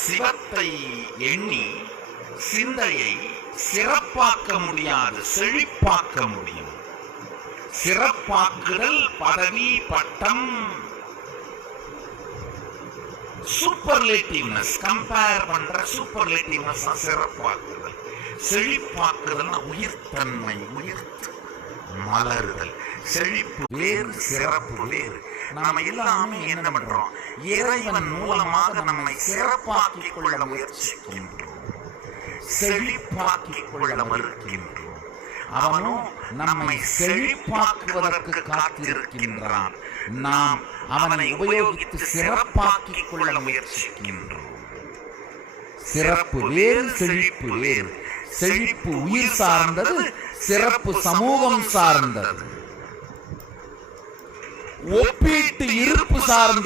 சிவத்தை எண்ணி சிந்தையை சிறப்பாக்க முடியாது, செழிப்பாக்க முடியும். சிறப்பாக்குதல் பதவி பட்டம் சூப்பர்லேட்டிவ்னஸ், கம்பேர் பண்ற சூப்பர்லேட்டிவ்னஸ் சிறப்பாக்குதல். செழிப்பாக்குதல் உயிர்த்தன்மை, உயிர்த்து மலருதல். செழிப்பு வேறு, சிறப்பு வேறு. நாம எல்லாமே என்ன பண்றோம்? இறைவன் மூலமாக நம்மை சிறப்பாக்கிக் கொள்ள முயற்சிக்கின்றோம், செழிப்பாக்கிக் கொள்ள மறுக்கின்றோம். அவனோ நம்மை செழிப்பாக்குவதற்கு காத்திருக்கின்றான். நாம் அவனை உபயோகித்து சிறப்பாக்கிக் கொள்ள முயற்சிக்கின்றோம். சிறப்பு வேறு, செழிப்பு வேறு. செழிப்பு உயிர் சார்ந்தது, சிறப்பு சமூகம் சார்ந்தது, ஒப்பீட்டு இருப்பு சார்ந்தது.